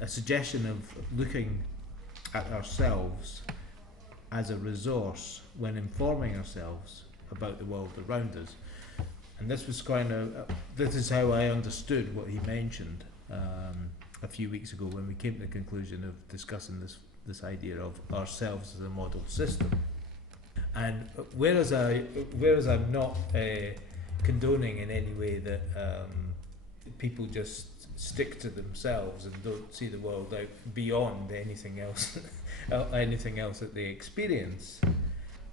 A suggestion of looking at ourselves as a resource when informing ourselves about the world around us. And this was this is how I understood what he mentioned a few weeks ago when we came to the conclusion of discussing this idea of ourselves as a model system. And whereas I'm not condoning in any way that people just stick to themselves and don't see the world out beyond anything else that they experience,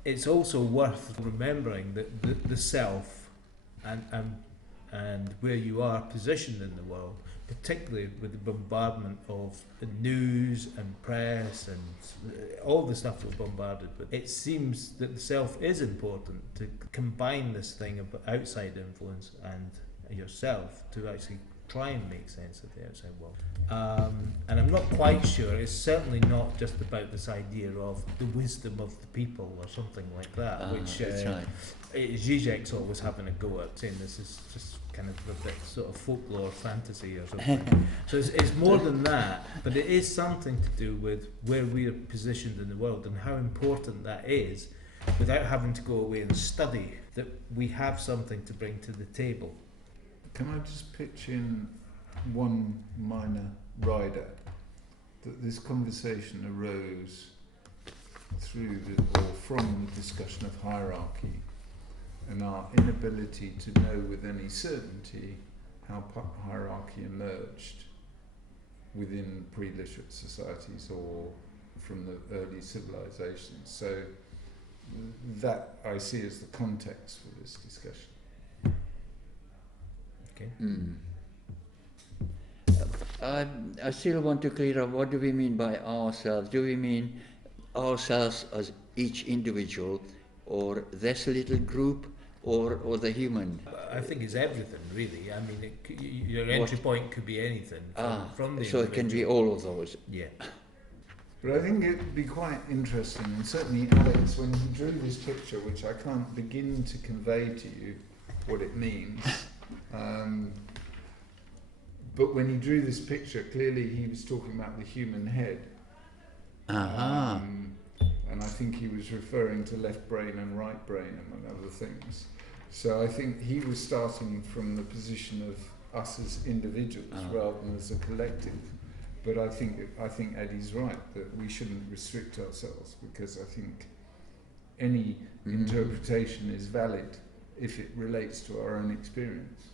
it's also worth remembering that the self and where you are positioned in the world, particularly with the bombardment of the news and press and all the stuff we're bombarded with, it seems that the self is important to combine this thing of outside influence and yourself to actually try and make sense of the outside world. And I'm not quite sure, it's certainly not just about this idea of the wisdom of the people or something like that, which Zizek's always having a go at, saying this is just kind of a bit sort of folklore fantasy or something. So it's more than that, but it is something to do with where we're positioned in the world and how important that is, without having to go away and study, that we have something to bring to the table. Can I just pitch in one minor rider? That this conversation arose from the discussion of hierarchy and our inability to know with any certainty how hierarchy emerged within pre-literate societies or from the early civilizations. So that I see as the context for this discussion. Okay. I still want to clear up, what do we mean by ourselves? Do we mean ourselves as each individual, or this little group, or the human? I think it's everything, really. I mean, your entry point could be anything from the so individual. It can be all of those. Yeah. But I think it'd be quite interesting, and certainly Alex, when he drew this picture, which I can't begin to convey to you what it means, but when he drew this picture, clearly he was talking about the human head. And I think he was referring to left brain and right brain, among other things. So I think he was starting from the position of us as individuals rather than as a collective. But I think Eddie's right, that we shouldn't restrict ourselves, because I think any interpretation is valid if it relates to our own experience.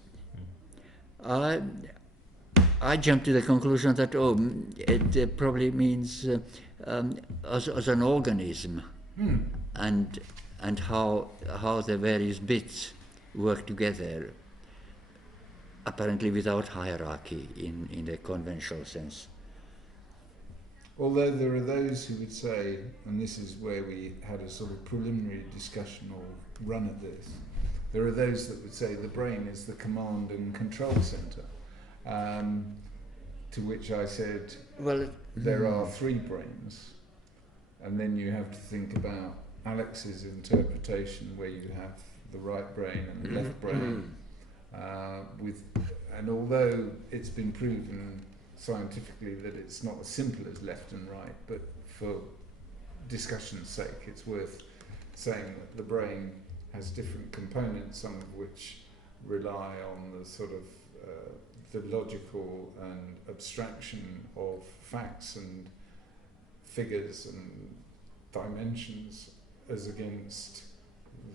I jumped to the conclusion that it probably means as an organism, and how the various bits work together, apparently without hierarchy in the conventional sense. Although there are those who would say, and this is where we had a sort of preliminary discussion or run at this, there are those that would say the brain is the command and control centre, to which I said, well, there are three brains, and then you have to think about Alex's interpretation where you have the right brain and the left brain, and although it's been proven scientifically that it's not as simple as left and right, but for discussion's sake it's worth saying that the brain has different components, some of which rely on the sort of the logical and abstraction of facts and figures and dimensions, as against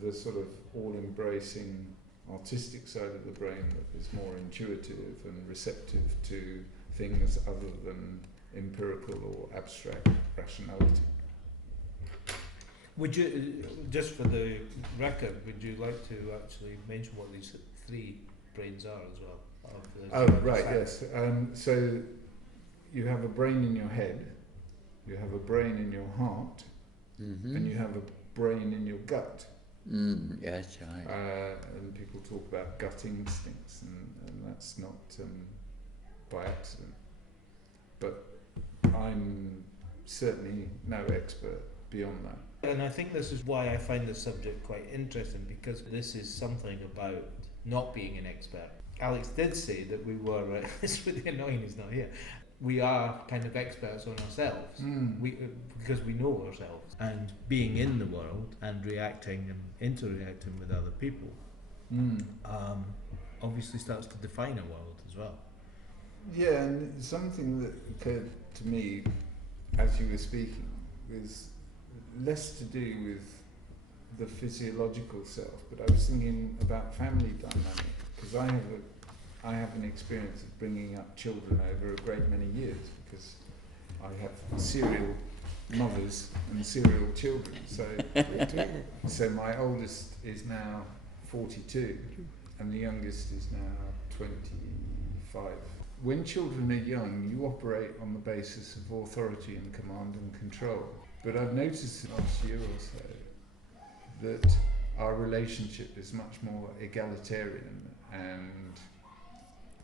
the sort of all-embracing artistic side of the brain that is more intuitive and receptive to things other than empirical or abstract rationality. Would you, just for the record, would you like to actually mention what these three brains are as well? Right, yes. So you have a brain in your head, you have a brain in your heart, and you have a brain in your gut. Yes, right. And people talk about gut instincts, and that's not by accident. But I'm certainly no expert beyond that. And I think this is why I find this subject quite interesting, because this is something about not being an expert. Alex did say that we were, it's really annoying he's not here, we are kind of experts on ourselves, because we know ourselves, and being in the world and reacting and interacting with other people obviously starts to define a world as well. Yeah, and something that occurred to me as you were speaking was less to do with the physiological self, but I was thinking about family dynamic, because I have an experience of bringing up children over a great many years, because I have serial mothers and serial children. So my oldest is now 42 and the youngest is now 25. When children are young, you operate on the basis of authority and command and control. But I've noticed in the last year or so that our relationship is much more egalitarian and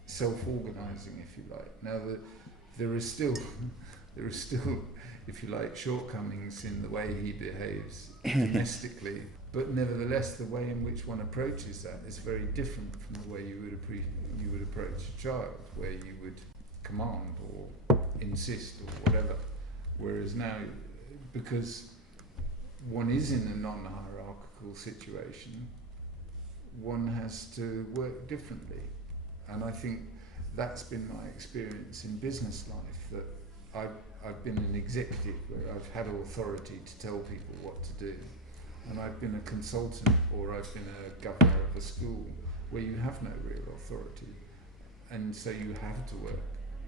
self-organising, if you like. Now, there are still, if you like, shortcomings in the way he behaves domestically, but nevertheless, the way in which one approaches that is very different from the way you would approach a child, where you would command or insist or whatever. Whereas now, because one is in a non-hierarchical situation, one has to work differently. And I think that's been my experience in business life, that I've been an executive where I've had authority to tell people what to do. And I've been a consultant, or I've been a governor of a school where you have no real authority. And so you have to work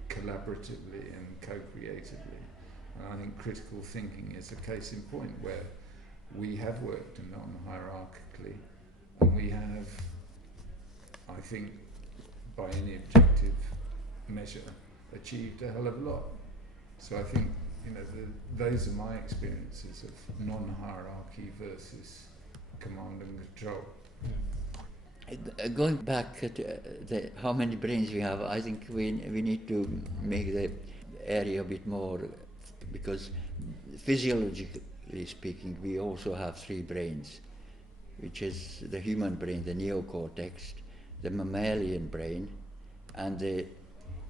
collaboratively and co-creatively. And I think critical thinking is a case in point where we have worked non-hierarchically, and we have, I think, by any objective measure, achieved a hell of a lot. So I think, those are my experiences of non-hierarchy versus command and control. Going back to how many brains we have, I think we need to make the area a bit more, because physiologically speaking, we also have 3 brains, which is the human brain, the neocortex, the mammalian brain, and the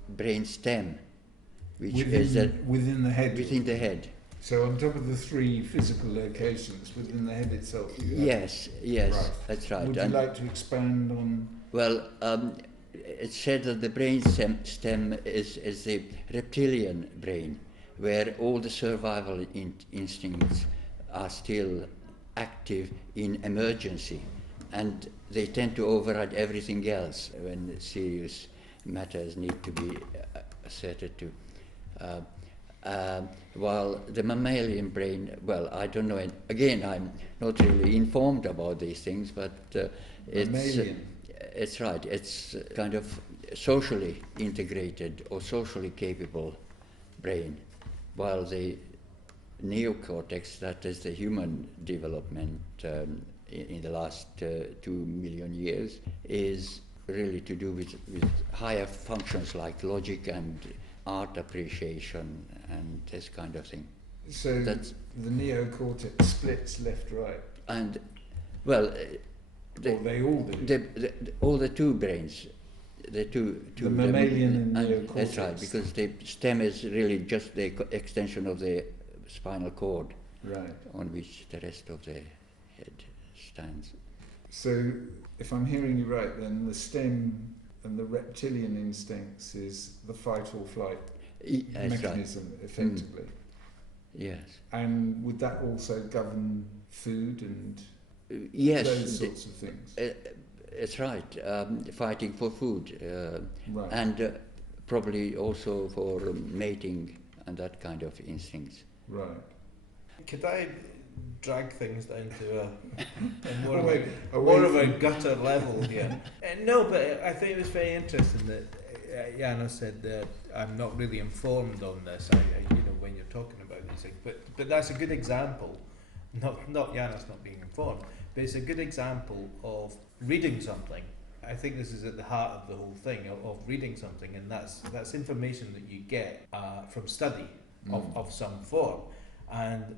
brain stem, which is within the head. Within the head. So on top of the 3 physical locations within the head itself. Yes, right. That's right. Would you like to expand on? Well, it's said that the brain stem is the reptilian brain, where all the survival instincts are still active in emergency, and they tend to override everything else when serious matters need to be asserted to. While the mammalian brain, well, I don't know, and again, I'm not really informed about these things, but it's right, it's kind of socially integrated or socially capable brain, while the neocortex, that is the human development in the last 2 million years, is really to do with higher functions like logic and art appreciation and this kind of thing. So that's the neocortex splits left-right? And, well... they all do? All the 2 brains. The mammalian and neocortex. That's right, because the stem is really just the extension of the spinal cord, right, on which the rest of the head stands. So, if I'm hearing you right, then the stem and the reptilian instincts is the fight or flight mechanism, right, effectively. Yes. And would that also govern food and yes, those sorts of things? It's right. Fighting for food, right, and probably also for mating and that kind of instincts. Right. Could I drag things down to a more of a gutter level here? No, but I think it was very interesting that Jana said that I'm not really informed on this. When you're talking about these things, but that's a good example. Not Jana's not being informed, but it's a good example of reading something. I think this is at the heart of the whole thing of reading something, and that's information that you get from study of some form. And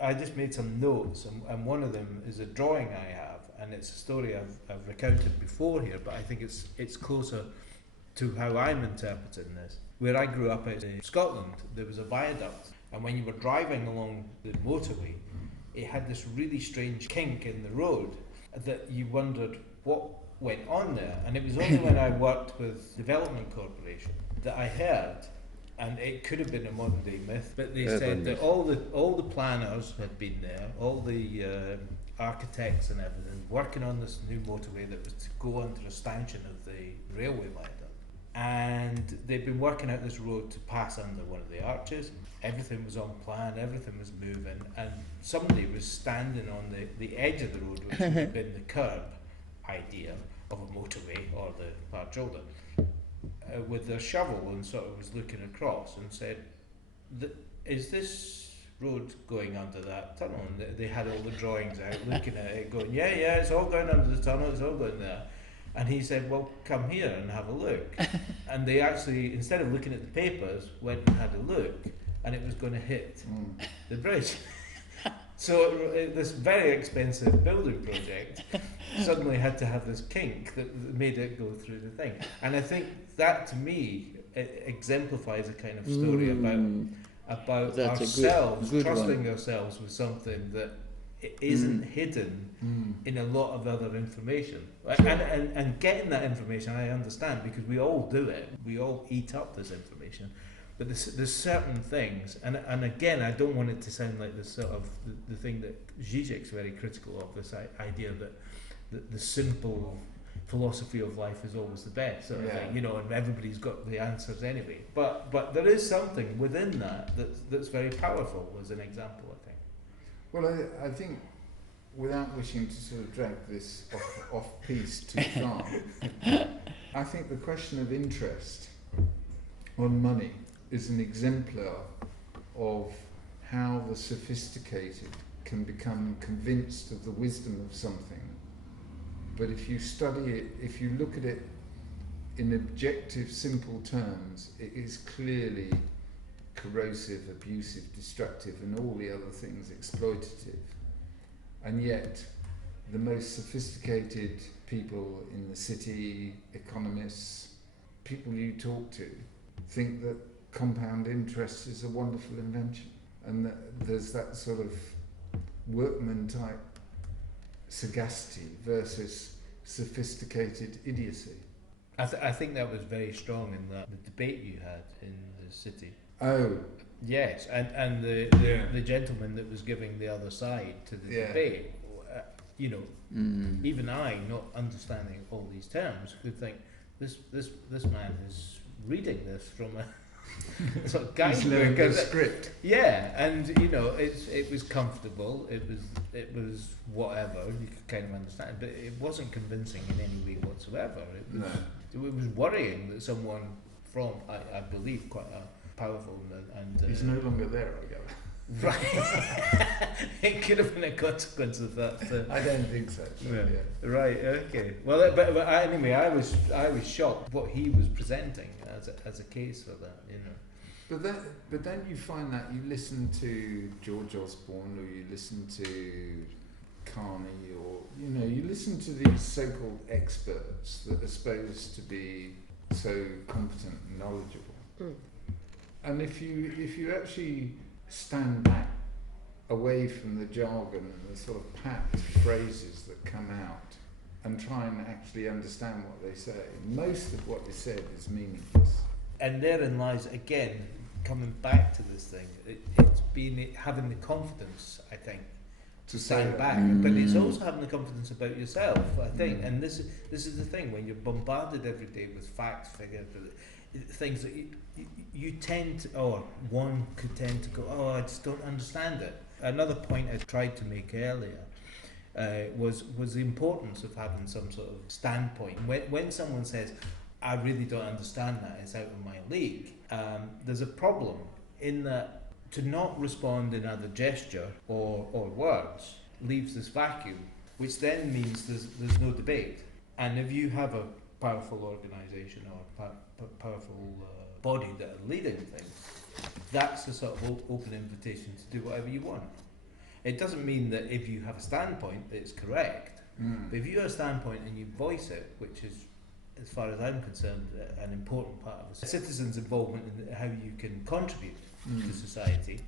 I just made some notes, and one of them is a drawing I have, and it's a story I've recounted before here, but I think it's closer to how I'm interpreting this. Where I grew up out in Scotland, there was a viaduct, and when you were driving along the motorway, it had this really strange kink in the road that you wondered what went on there. And it was only when I worked with Development Corporation that I heard, and it could have been a modern day myth, but they said that all the planners had been there, all the architects and everything, working on this new motorway that was to go under a stanchion of the railway viaduct. And they'd been working out this road to pass under one of the arches. Everything was on plan, everything was moving, and somebody was standing on the edge of the road, which would have been the curb idea of a motorway or the hard shoulder, with their shovel, and sort of was looking across and said, is this road going under that tunnel? And they had all the drawings out, looking at it, going, yeah, it's all going under the tunnel, it's all going there. And he said, well, come here and have a look. And they actually, instead of looking at the papers, went and had a look, and it was going to hit the bridge. So this very expensive building project suddenly had to have this kink that made it go through the thing. And I think that, to me, it exemplifies a kind of story about That's ourselves, good trusting one. ourselves with something that isn't hidden in a lot of other information. Sure. And getting that information, I understand, because we all do it. We all eat up this information. But there's certain things, and again, I don't want it to sound like this sort of the thing that Zizek's very critical of, this idea that the simple philosophy of life is always the best, sort of thing, and everybody's got the answers anyway. But there is something within that's very powerful, as an example, I think. Well, I think, without wishing to sort of drag this off-piece too far, I think the question of interest on money is an exemplar of how the sophisticated can become convinced of the wisdom of something. But if you study it, if you look at it in objective, simple terms, it is clearly corrosive, abusive, destructive, and all the other things exploitative. And yet, the most sophisticated people in the city, economists, people you talk to, think that compound interest is a wonderful invention, and that there's that sort of workman type sagacity versus sophisticated idiocy. I think that was very strong in the debate you had in the city. Oh, yes, and the gentleman that was giving the other side to the debate, even I, not understanding all these terms, could think this man is reading this from a sort of guidebook, a script. Yeah, and it was comfortable. It was whatever you could kind of understand, but it wasn't convincing in any way whatsoever. It was worrying that someone from I believe quite a powerful and he's no longer there, I gather. Right. It could have been a consequence of that. I don't think so. Yeah. Right. Okay. Well, but anyway, I was shocked what he was presenting as a case for that. But then you find that you listen to George Osborne, or you listen to Carney, or you listen to these so-called experts that are supposed to be so competent and knowledgeable. And if you actually stand back away from the jargon and the sort of pat phrases that come out and try and actually understand what they say, most of what is said is meaningless. And therein lies, again, coming back to this thing, it's been having the confidence, I think, to stand back, but it's also having the confidence about yourself, I think. And this is the thing, when you're bombarded every day with facts, figures, things that you tend to, or one could tend to go, I just don't understand it. Another point I tried to make earlier was the importance of having some sort of standpoint. When someone says, I really don't understand that, it's out of my league, there's a problem in that to not respond in either gesture or words leaves this vacuum which then means there's no debate. And if you have a powerful organisation or powerful body that are leading things, that's a sort of open invitation to do whatever you want. It doesn't mean that if you have a standpoint that it's correct, but if you have a standpoint and you voice it, which is, as far as I'm concerned, an important part of a citizen's involvement in how you can contribute to society,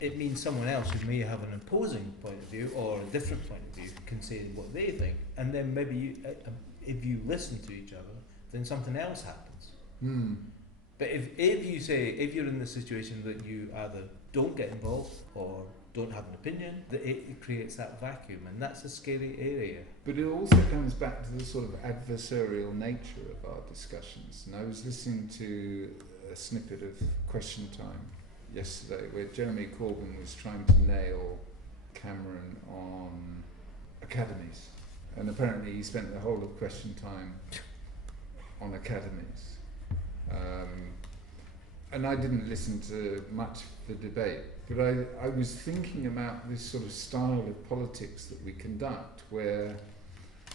it means someone else who may have an opposing point of view or a different point of view can say what they think, and then maybe you, if you listen to each other, then something else happens. But if you're in the situation that you either don't get involved or don't have an opinion, that it creates that vacuum, and that's a scary area. But it also comes back to the sort of adversarial nature of our discussions. And I was listening to a snippet of Question Time yesterday where Jeremy Corbyn was trying to nail Cameron on academies. And apparently he spent the whole of Question Time on academies. And I didn't listen to much of the debate, but I was thinking about this sort of style of politics that we conduct, where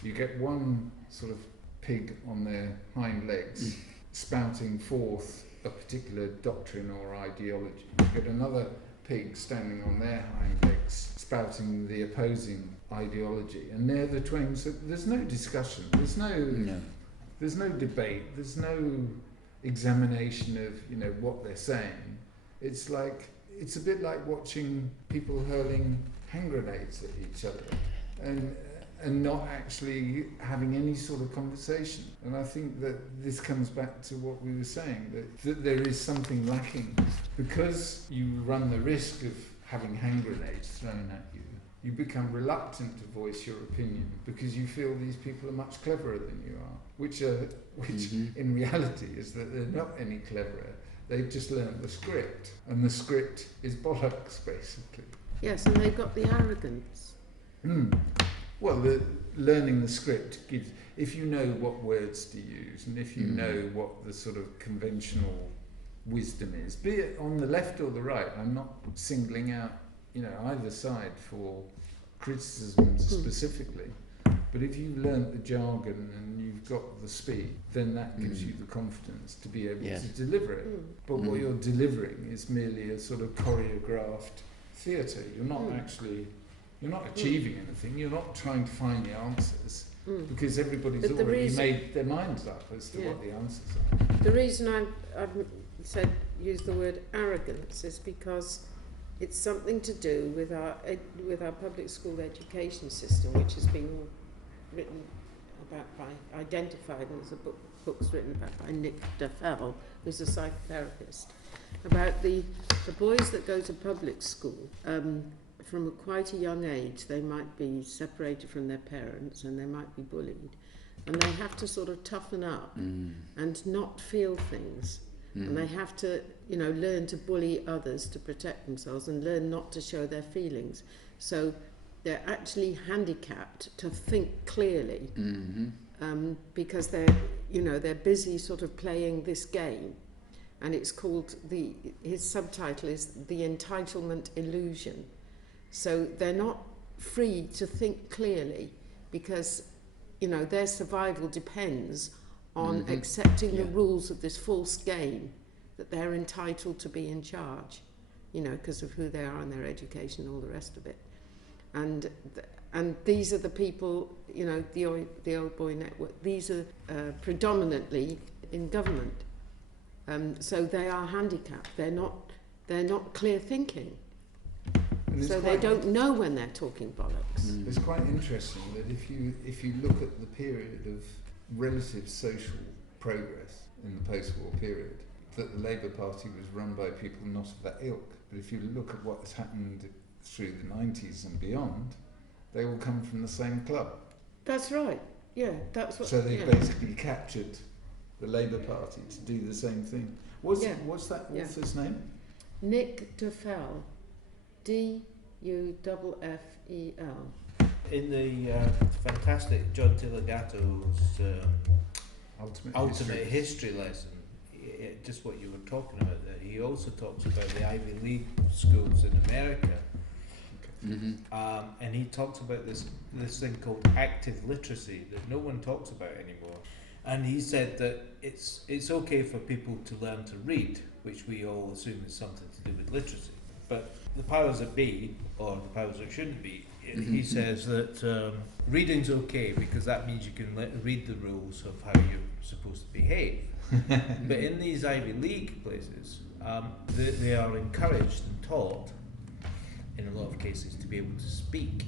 you get one sort of pig on their hind legs spouting forth a particular doctrine or ideology. You get another pig standing on their hind legs spouting the opposing ideology, and they're the twain. So there's no discussion, there's no debate, there's no examination of what they're saying. It's a bit like watching people hurling hand grenades at each other and not actually having any sort of conversation. And I think that this comes back to what we were saying, that there is something lacking, because you run the risk of having hand grenades thrown at you. You become reluctant to voice your opinion because you feel these people are much cleverer than you are, which in reality is that they're not any cleverer. They've just learned the script, and the script is bollocks, basically. Yes, and they've got the arrogance. Well, learning the script gives, if you know what words to use, and if you know what the sort of conventional wisdom is, be it on the left or the right. I'm not singling out either side for criticisms specifically, but if you've learnt the jargon and you've got the speed, then that gives you the confidence to be able to deliver it. But what you're delivering is merely a sort of choreographed theatre. You're not you're not achieving anything, you're not trying to find the answers, because everybody's already made their minds up as to what the answers are. The reason I've used the word arrogance is because it's something to do with our public school education system, which has been written about identified, and there's books written about by Nick DeFell, who's a psychotherapist, about the boys that go to public school. From quite a young age, they might be separated from their parents and they might be bullied, and they have to sort of toughen up and not feel things. And they have to, learn to bully others to protect themselves and learn not to show their feelings. So they're actually handicapped to think clearly, because they're busy sort of playing this game. And it's called, his subtitle is The Entitlement Illusion. So they're not free to think clearly because, their survival depends on accepting the rules of this false game, that they're entitled to be in charge, because of who they are and their education and all the rest of it. And these are the people, the Old Boy Network, these are predominantly in government. So they are handicapped. They're not clear thinking. So they don't know when they're talking bollocks. It's quite interesting that if you look at the period of relative social progress in the post-war period, that the Labour Party was run by people not of that ilk. But if you look at what has happened through the 90s and beyond, they all come from the same club. That's right. Yeah, that's what. So they basically captured the Labour Party to do the same thing. What's that author's name? Nick DeFell. DUFFEL. In the fantastic John Taylor Gatto's Ultimate History lesson, just what you were talking about there, he also talks about the Ivy League schools in America And he talks about this thing called active literacy that no one talks about anymore. And he said that it's okay for people to learn to read, which we all assume is something to do with literacy. But the powers that be, or the powers that shouldn't be, he says that reading's okay because that means you can read the rules of how you're supposed to behave. But in these Ivy League places, they are encouraged and taught, in a lot of cases, to be able to speak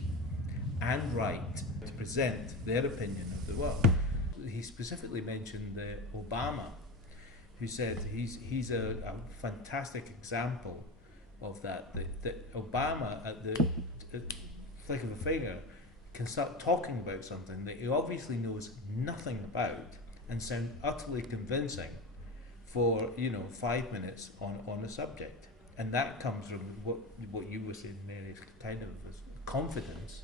and write, to present their opinion of the world. He specifically mentioned Obama, who said he's a fantastic example of that Obama, at the flick of a finger, can start talking about something that he obviously knows nothing about and sound utterly convincing for 5 minutes on a subject. And that comes from what you were saying, Mary, kind of confidence.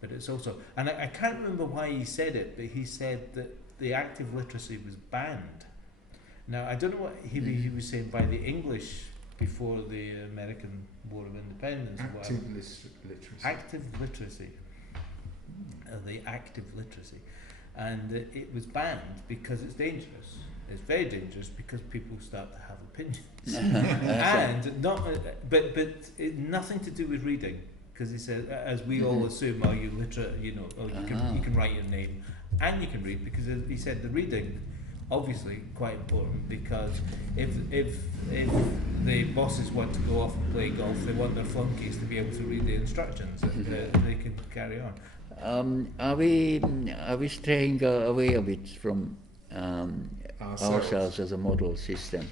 But it's also, and I can't remember why he said it, but he said that the active literacy was banned. Now, I don't know what he was saying by the English before the American War of Independence. Active literacy. Active literacy. The active literacy. And it was banned because it's dangerous. It's very dangerous because people start to have opinions. And not, but nothing to do with reading. Because he said, as we all assume, are you literate? You can write your name and you can read. Because he said the reading, obviously, quite important. Because if the bosses want to go off and play golf, they want their flunkies to be able to read the instructions and they can carry on. Are we straying away a bit from ourselves as a model system?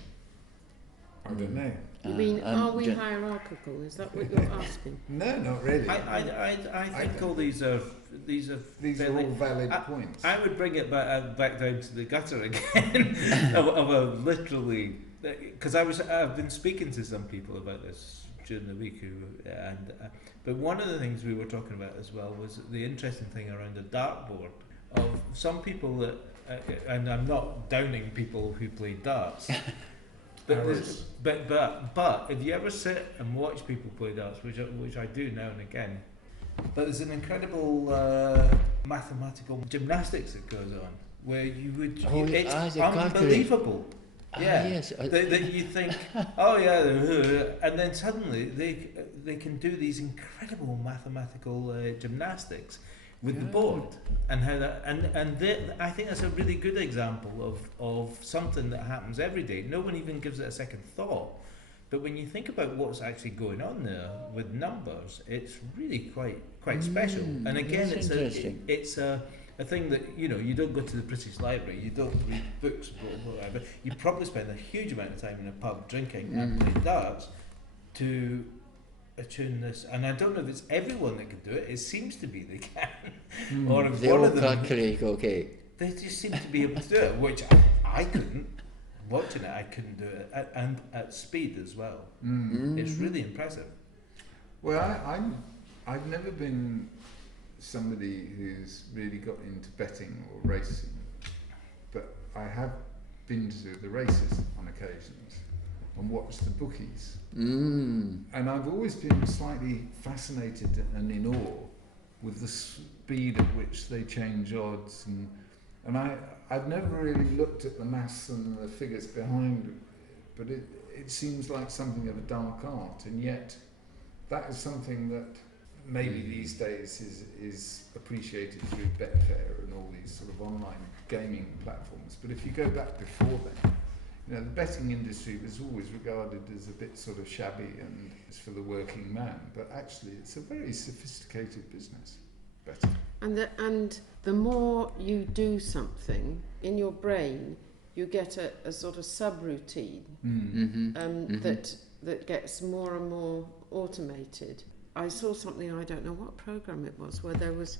I don't know. You mean, are we hierarchical? Is that what you're asking? No, not really. I think all these are all valid points. I would bring it back down to the gutter again of a literally, because I've been speaking to some people about this during the week, but one of the things we were talking about as well was the interesting thing around the dartboard of some people that, and I'm not downing people who play darts. But if you ever sit and watch people play darts, which I do now and again, but there's an incredible mathematical gymnastics that goes on where it's unbelievable. Yes. That you think, oh yeah, and then suddenly they can do these incredible mathematical gymnastics with the board, and how that I think that's a really good example of something that happens every day. No one even gives it a second thought, but when you think about what's actually going on there with numbers, it's really quite special. And again, it's a thing that you don't go to the British Library, you don't read books or whatever. You probably spend a huge amount of time in a pub drinking and playing darts to attune this, and I don't know if it's everyone that can do it. It seems to be they can, or if they one all of them, calculate. Okay, they just seem to be able to do it, which I couldn't. Watching it, I couldn't do it, and at speed as well. It's really impressive. Well, I've never been somebody who's really got into betting or racing, but I have been to the races on occasions and watched the bookies. And I've always been slightly fascinated and in awe with the speed at which they change odds, and I've never really looked at the maths and the figures behind it, but it seems like something of a dark art, and yet that is something that maybe these days is appreciated through Betfair and all these sort of online gaming platforms. But if you go back before then, the betting industry was always regarded as a bit sort of shabby and it's for the working man, but actually it's a very sophisticated business, betting. And the more you do something in your brain, you get a sort of subroutine that gets more and more automated. I saw something, I don't know what program it was, where there was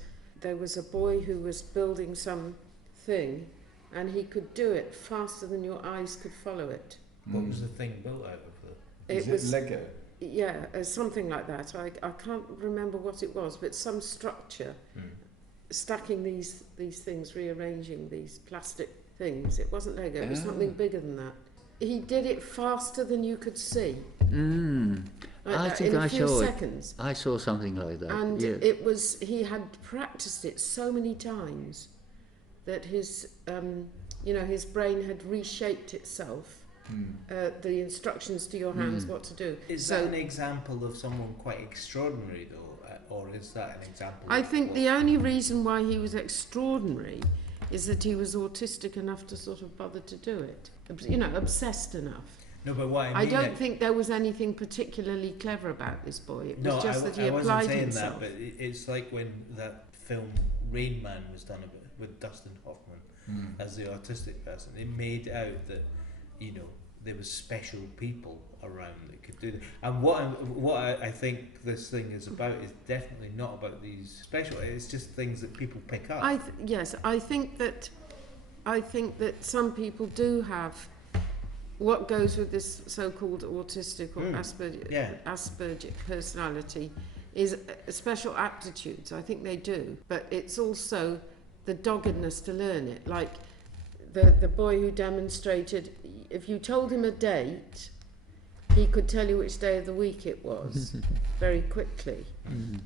a boy who was building some thing, and he could do it faster than your eyes could follow it. What was the thing built out of? It was Lego. Yeah, something like that. I can't remember what it was, but some structure, stacking these things, rearranging these plastic things. It wasn't Lego, it was something bigger than that. He did it faster than you could see. like I that, think in a I few saw it. seconds. I saw something like that. And yeah. he had practiced it so many times that his, his brain had reshaped itself. The instructions to your hands, what to do. Is that an example of someone quite extraordinary, though, or is that an example? I think the only reason why he was extraordinary is that he was autistic enough to sort of bother to do it. Obsessed enough. No, but what I mean, I don't think there was anything particularly clever about this boy. It was just that he I wasn't applied saying himself. that, but it's like when that film Rain Man was done with Dustin Hoffman as the autistic person. It made out that, there was special people around that could do that. And what I think this thing is about is definitely not about these special. It's just things that people pick up. Yes, I think that some people do have what goes with this so-called autistic or Asperger personality is special aptitudes. I think they do, but it's also the doggedness to learn it. Like the boy who demonstrated, if you told him a date, he could tell you which day of the week it was very quickly.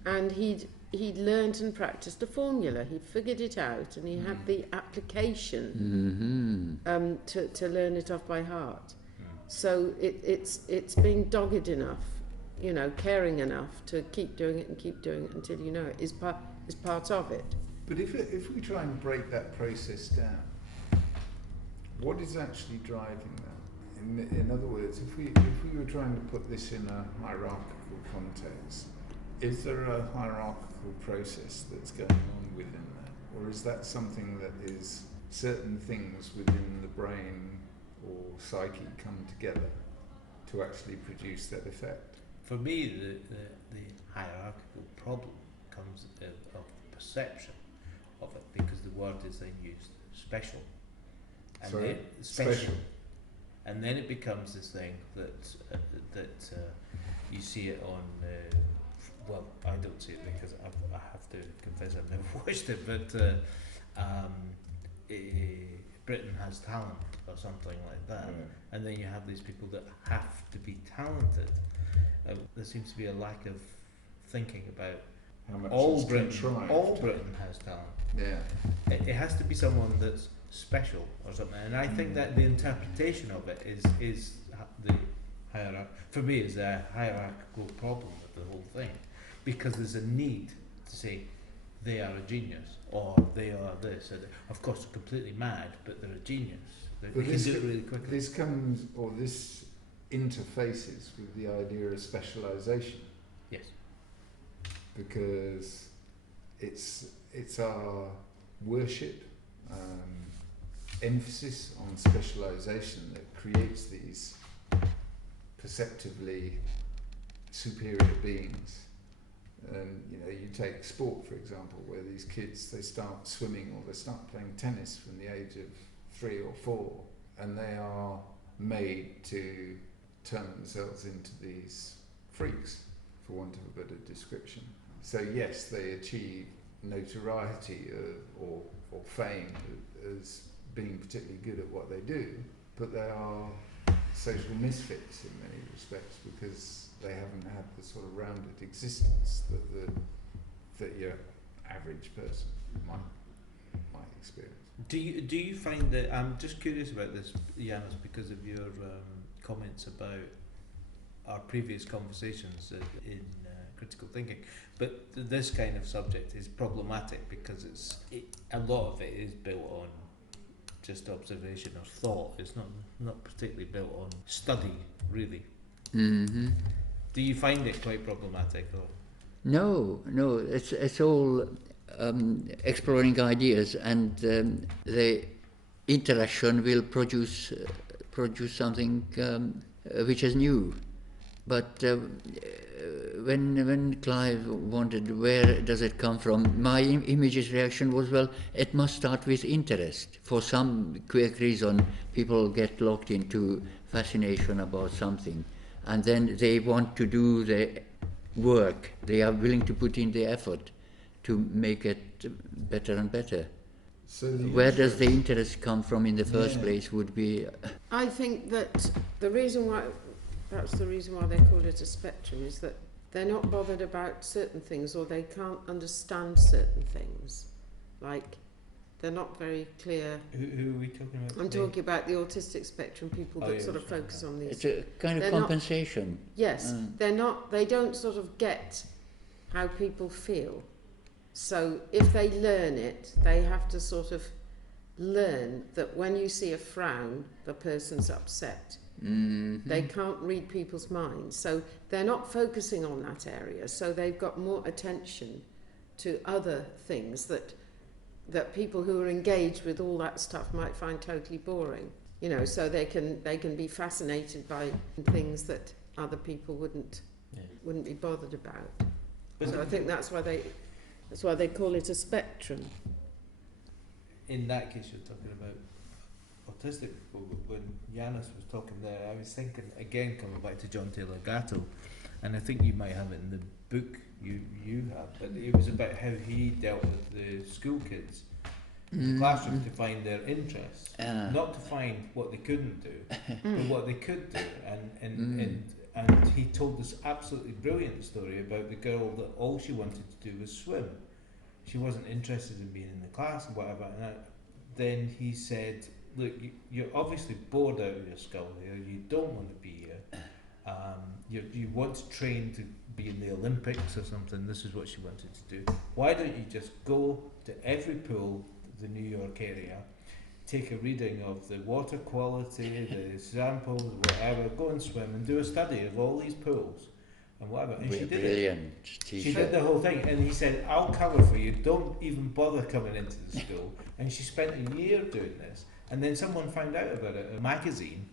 And he'd learnt and practiced a formula. He figured it out, and he had the application to learn it off by heart. So it's being dogged enough, caring enough to keep doing it until you know it is part of it. But if we try and break that process down, what is actually driving that? In other words, if we were trying to put this in a hierarchical context, is there a hierarchical process that's going on within that? Or is that something that is certain things within the brain or psyche come together to actually produce that effect? For me, the hierarchical problem comes of the perception of it, because the word is then used, special. And Sorry? special. And then it becomes this thing that you see it on. Well, I don't see it because I have to confess I've never watched it, but Britain Has Talent or something like that. And then you have these people that have to be talented. There seems to be a lack of thinking about How much all it's Britain. contrived. All Britain has talent. Yeah. It has to be someone that's special or something, and I think that the interpretation of it is the for me is a hierarchical problem with the whole thing, because there's a need to say they are a genius or they are this. Of course, they're completely mad, but they're a genius. They can do it really quickly. This interfaces with the idea of specialisation. Yes. Because it's our worship, emphasis on specialisation that creates these perceptively superior beings. And you take sport, for example, where these kids, they start swimming or they start playing tennis from the age of 3 or 4, and they are made to turn themselves into these freaks, for want of a better description. So yes, they achieve notoriety or fame as being particularly good at what they do, but they are social misfits in many respects because they haven't had the sort of rounded existence that your average person might experience. Do you find that, I'm just curious about this, Janos, because of your comments about our previous conversations in critical thinking, but this kind of subject is problematic because a lot of it is built on just observation or thought. It's not particularly built on study, really. Do you find it quite problematic? Or? No, it's all exploring ideas, and the interaction will produce something which is new. But when Clive wanted, where does it come from? My immediate reaction was, well, it must start with interest. For some quick reason, people get locked into fascination about something, and then they want to do the work. They are willing to put in the effort to make it better and better. So where does the interest come from in the first place would be... I think that the reason why perhaps the reason why they call it a spectrum is that they're not bothered about certain things, or they can't understand certain things. Like, they're not very clear. Who are we talking about? I'm talking about the autistic spectrum people that sort of focus on these. It's a kind of They're compensation. Yes, they don't sort of get how people feel. So if they learn it, they have to sort of learn that when you see a frown, the person's upset. Mm-hmm. They can't read people's minds. So they're not focusing on that area. So they've got more attention to other things that people who are engaged with all that stuff might find totally boring. You know, so they can be fascinated by things that other people wouldn't be bothered about. So I think that's why they call it a spectrum. In that case, you're talking about autistic people. But when Yanis was talking there, I was thinking again, coming back to John Taylor Gatto, and I think you might have it in the book you have, but it was about how he dealt with the school kids in the classroom to find their interests, not to find what they couldn't do, but what they could do. And he told this absolutely brilliant story about the girl that all she wanted to do was swim. She wasn't interested in being in the class and whatever. And then he said, look, you're obviously bored out of your skull here. You don't want to be here. You want to train to be in the Olympics or something. This is what she wanted to do. Why don't you just go to every pool, the New York area, take a reading of the water quality, the samples, whatever, go and swim and do a study of all these pools and whatever. And she did Brilliant. She did the whole thing, and he said, I'll cover for you, don't even bother coming into the school. And she spent a year doing this, and then someone found out about it, a magazine,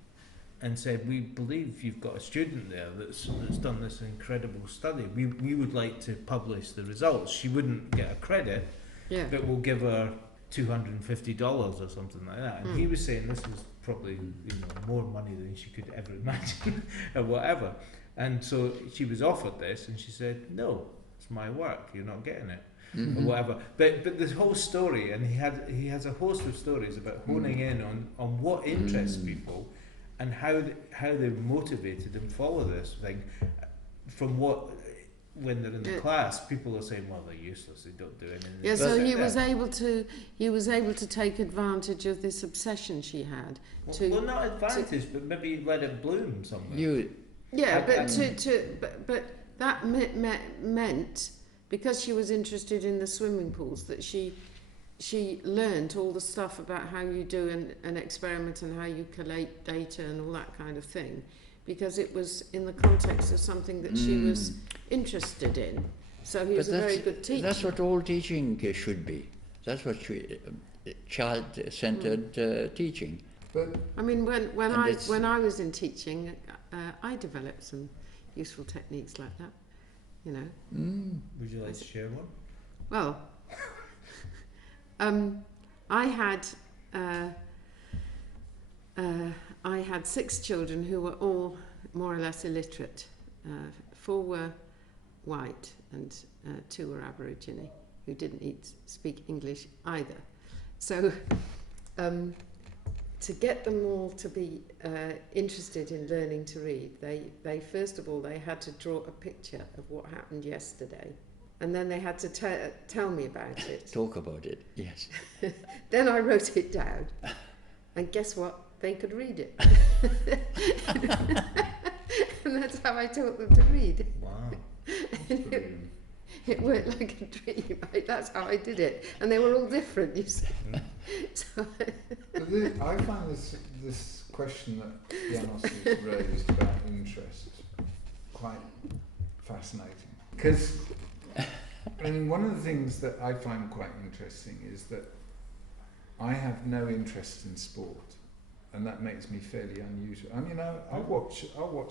and said, we believe you've got a student there that's done this incredible study. We would like to publish the results. She wouldn't get a credit, but we'll give her $250 or something like that. And he was saying this was probably more money than she could ever imagine or whatever. And so she was offered this, and she said, no, it's my work, you're not getting it, or whatever. But this whole story, and he has a host of stories about honing in on what interests people and how they're motivated and follow this thing. From what, when they're in the class, people are saying, well, they're useless, they don't do anything. Yeah, so he was able to take advantage of this obsession she had. Well, not advantage, but maybe let it bloom somewhere. But that meant, because she was interested in the swimming pools, that she learnt all the stuff about how you do an experiment and how you collate data and all that kind of thing, because it was in the context of something that she was interested in. So he was a very good teacher. That's what all teaching should be. That's what child-centered teaching. But I mean, when I was in teaching, I developed some useful techniques like that. You know. Would you like to share one? Well, I had 6 children who were all more or less illiterate. 4 were white and 2 were Aborigine, who didn't speak English either. So to get them all to be interested in learning to read, they first of all, they had to draw a picture of what happened yesterday. And then they had to tell me about it. Talk about it, yes. Then I wrote it down. And guess what? They could read it. And that's how I taught them to read. Wow. It worked like a dream. That's how I did it. And they were all different, you see. So I find this question that Janos has raised about interest quite fascinating. Because one of the things that I find quite interesting is that I have no interest in sport, and that makes me fairly unusual. I mean, I'll watch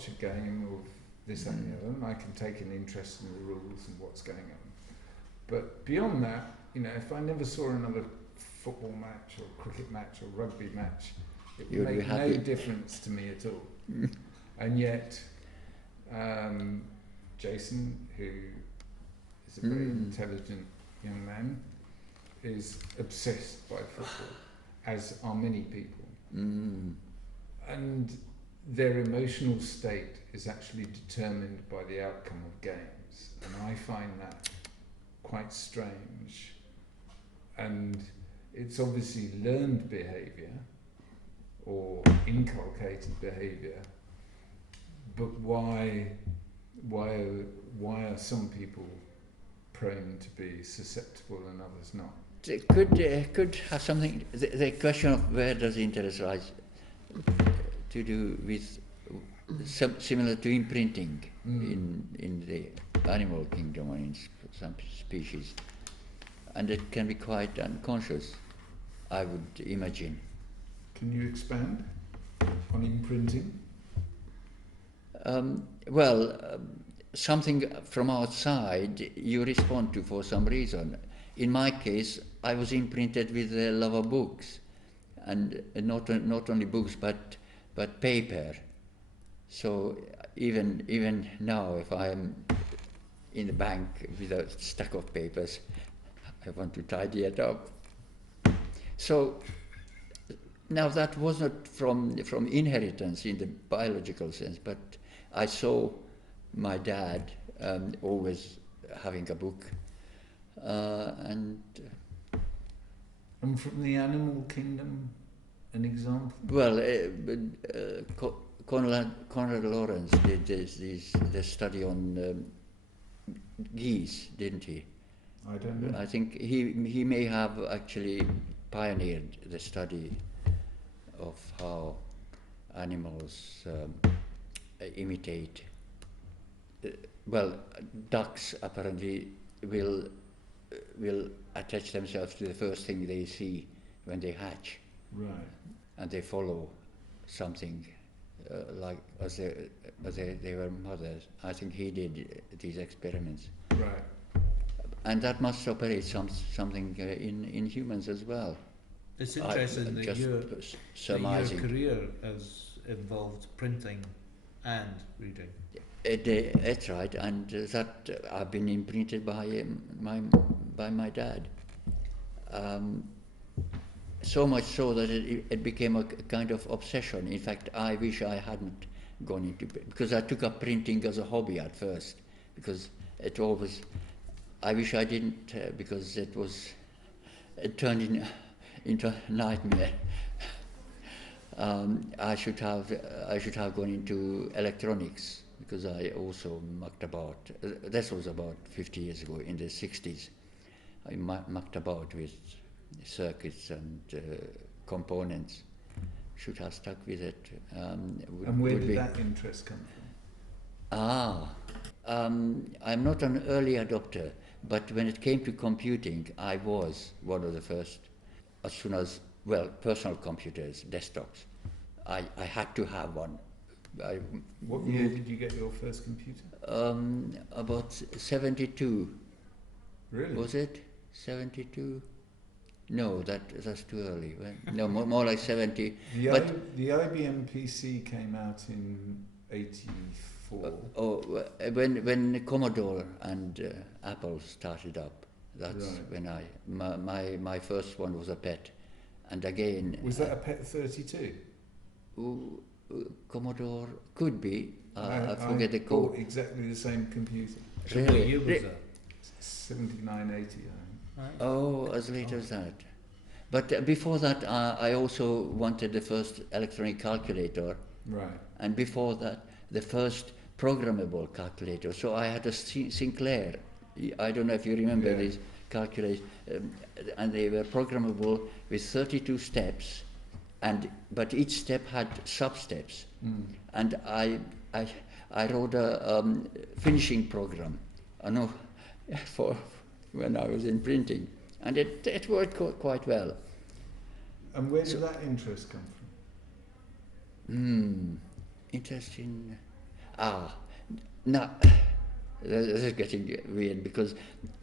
a game of this and the other, and I can take an interest in the rules and what's going on. But beyond that, if I never saw another football match or cricket match or rugby match, it would make no difference to me at all. And yet, Jason, who is a very intelligent young man, is obsessed by football, as are many people. And their emotional state is actually determined by the outcome of games, and I find that quite strange. And it's obviously learned behaviour or inculcated behaviour, but why are some people prone to be susceptible and others not? It could have something. The question of where does interest rise to do with similar to imprinting in the animal kingdom or in some species, and it can be quite unconscious, I would imagine. Can you expand on imprinting? Something from outside you respond to for some reason. In my case, I was imprinted with the love of books, and not only books but paper. So even now, if I am in the bank with a stack of papers, I want to tidy it up. So now that was not from inheritance in the biological sense, but I saw my dad always having a book, and from the animal kingdom, an example? Well, Konrad Lorenz did this study on geese, didn't he? I don't know. I think he may have actually pioneered the study of how animals imitate. Ducks apparently will attach themselves to the first thing they see when they hatch. Right. And they follow something like as they were mothers. I think he did these experiments. Right. And that must operate something in humans as well. It's interesting that your career has involved printing and reading. That's right, and that I've been imprinted by my dad. So much so that it became a kind of obsession. In fact, I wish I hadn't gone into because I took up printing as a hobby at first, because it always. I wish I didn't because it turned into a nightmare. I should have gone into electronics, because I also mucked about. This was about 50 years ago, in the 60s. I mucked about with circuits and components. Should have stuck with it. And where did that interest come from? I'm not an early adopter, but when it came to computing, I was one of the first. As soon as, personal computers, desktops, I had to have one. What year did you get your first computer? About 72. Really? Was it 72? No, that's too early. No, more like 70. The IBM PC came out in 84. When Commodore and Apple started up, that's right. When my first one was a PET, and again. Was that a PET 32? Commodore could be. I forget the code. Exactly the same computer. Really? What year was that? 79, 80, I think. Right. Oh, as late as that. But before that, I also wanted the first electronic calculator. Right. And before that, the first programmable calculator. So I had a Sinclair. I don't know if you remember these calculators. And they were programmable with 32 steps. But each step had sub-steps. And I wrote a finishing program, for when I was in printing, and it worked quite well. And where did that interest come from? Interesting. Now this is getting weird, because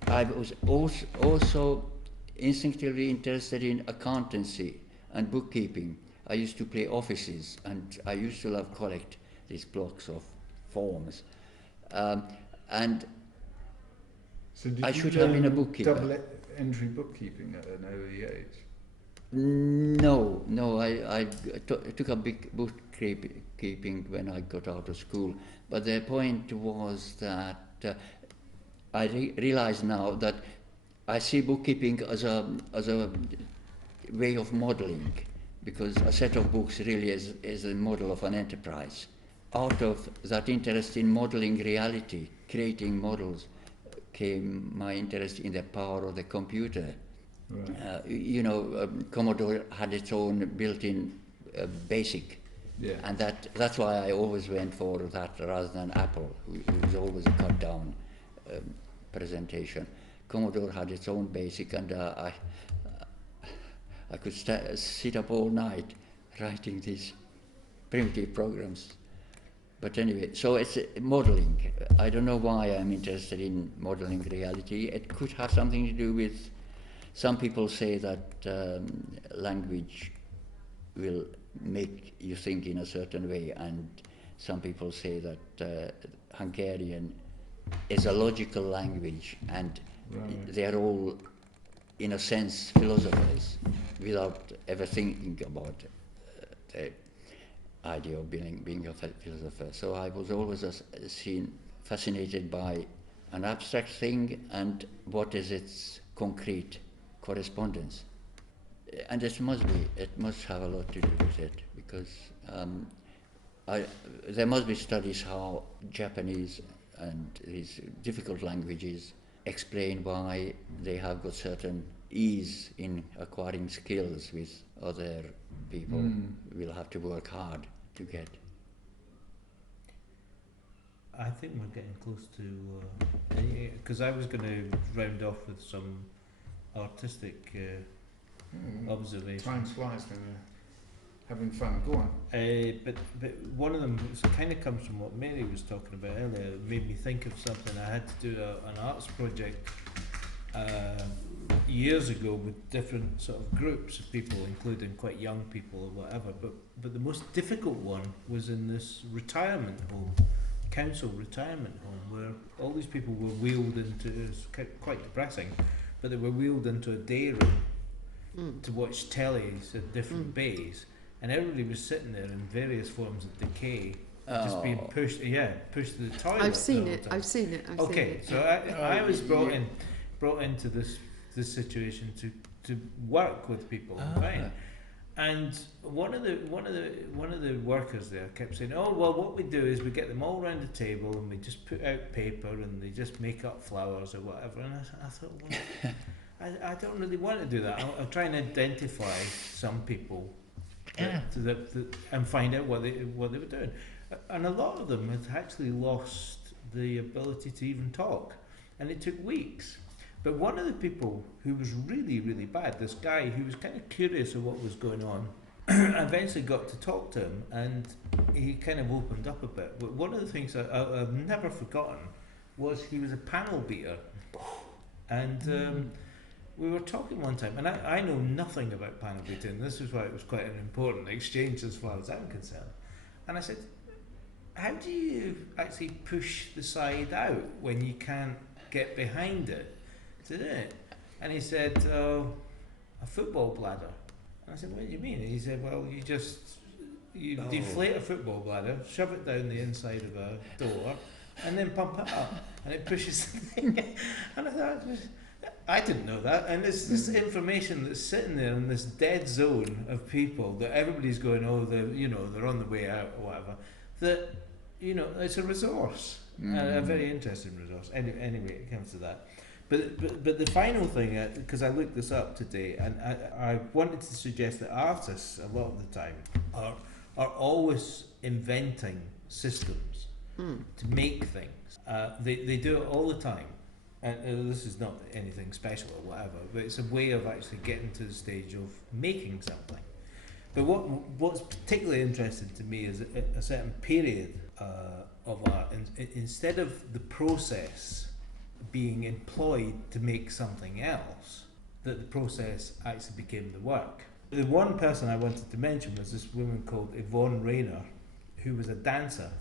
I was also instinctively interested in accountancy and bookkeeping. I used to play offices, and I used to love collect these blocks of forms. And so did I you should have been a bookkeeper. Double entry bookkeeping at an early age? No. I took up books keeping when I got out of school. But the point was that I realize now that I see bookkeeping as a way of modeling, because a set of books really is a model of an enterprise. Out of that interest in modeling reality, creating models, came my interest in the power of the computer. Right. Commodore had its own built-in BASIC, Yeah. and that's why I always went for that rather than Apple, who was always a cut-down presentation. Commodore had its own BASIC, and I could sit up all night writing these primitive programs. But anyway, so it's modeling. I don't know why I'm interested in modeling reality. It could have something to do with, some people say that language will make you think in a certain way, and some people say that Hungarian is a logical language, and Right. they are all, in a sense, philosophers, without ever thinking about the idea of being a philosopher. So I was always fascinated by an abstract thing and what is its concrete correspondence. And it must have a lot to do with it, because there must be studies how Japanese and these difficult languages explain why they have got certain ease in acquiring skills with other people will have to work hard to get. I think we're getting close to, because I was going to round off with some artistic observations. Time flies when we're having fun. Go on. But one of them kind of comes from what Mary was talking about earlier. It made me think of something. I had to do an arts project years ago with different sort of groups of people, including quite young people or whatever. But the most difficult one was in this retirement home, council retirement home, where all these people were wheeled into. It was quite depressing, but they were wheeled into a day room to watch tellies at different bays. And everybody was sitting there in various forms of decay, just being pushed to the toilet. I've seen it. I've seen it. Okay, so I was brought into this situation to work with people, right? And one of the workers there kept saying, "Oh well, what we do is we get them all round the table and we just put out paper and they just make up flowers or whatever." And I thought, well, I don't really want to do that. I'll try and identify some people. And find out what they were doing, and a lot of them had actually lost the ability to even talk, and it took weeks. But one of the people who was really, really bad, this guy who was kind of curious of what was going on, eventually got to talk to him, and he kind of opened up a bit. But one of the things I've never forgotten was he was a panel beater, and we were talking one time, and I know nothing about panel beating. This is why it was quite an important exchange as far as I'm concerned. And I said, how do you actually push the side out when you can't get behind it to do it? And he said, a football bladder. And I said, what do you mean? And he said, well, you deflate a football bladder, shove it down the inside of a door, and then pump it up, and it pushes the thing. And I thought, I didn't know that, and it's this information that's sitting there in this dead zone of people that everybody's going, oh, they're on the way out or whatever. That it's a resource, a very interesting resource. Anyway, it comes to that. But the final thing, because I looked this up today, and I wanted to suggest that artists a lot of the time are always inventing systems to make things. They do it all the time. And this is not anything special or whatever, but it's a way of actually getting to the stage of making something. But what's particularly interesting to me is a certain period of art, instead of the process being employed to make something else, that the process actually became the work. The one person I wanted to mention was this woman called Yvonne Rainer, who was a dancer,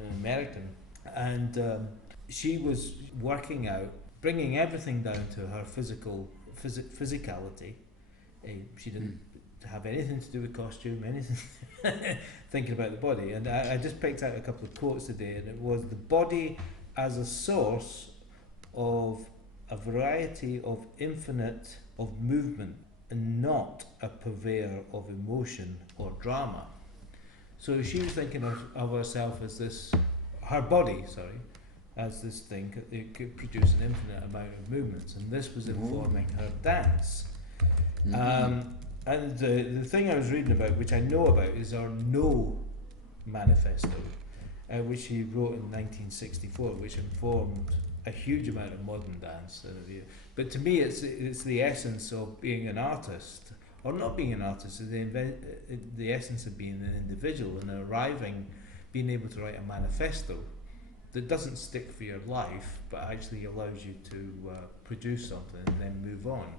an American, and she was working out, bringing everything down to her physicality. She didn't have anything to do with costume, anything thinking about the body. And I just picked out a couple of quotes today, and it was the body as a source of a variety of infinite of movement and not a purveyor of emotion or drama. So she was thinking of herself as this, her body, sorry, as this thing, it could produce an infinite amount of movements, and this was informing her dance. And the thing I was reading about, which I know about, is our No Manifesto, which he wrote in 1964, which informed a huge amount of modern dance. But to me, it's the essence of being an artist, or not being an artist, is the essence of being an individual and being able to write a manifesto that doesn't stick for your life, but actually allows you to produce something and then move on.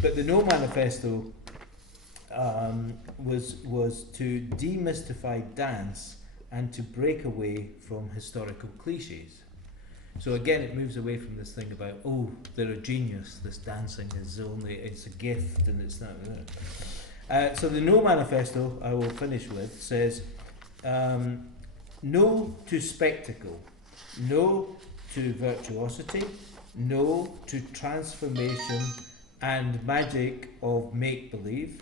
But the No Manifesto was to demystify dance and to break away from historical cliches. So again, it moves away from this thing about, oh, they're a genius, this dancing is it's a gift and it's not. So the No Manifesto, I will finish with, says, no to spectacle, no to virtuosity, no to transformation and magic of make-believe.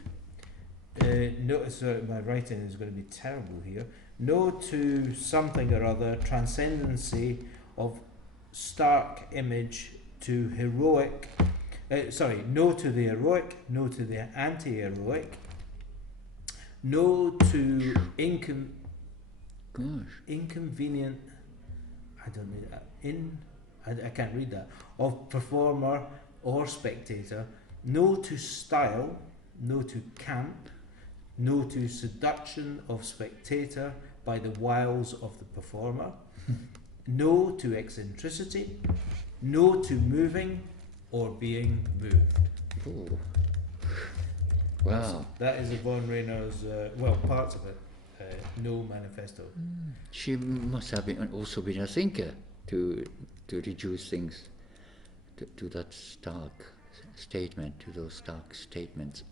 No, sorry, my writing is going to be terrible here. No to something or other, transcendency of stark image to heroic. No to the heroic, no to the anti-heroic. No to inconvenient. I don't know that. I can't read that. Of performer or spectator. No to style, no to camp, no to seduction of spectator by the wiles of the performer, no to eccentricity, no to moving or being moved. Ooh. Wow. That is Yvonne Rayner's, parts of it, No Manifesto. She must have also been a thinker to reduce things to that stark statement, to those stark statements.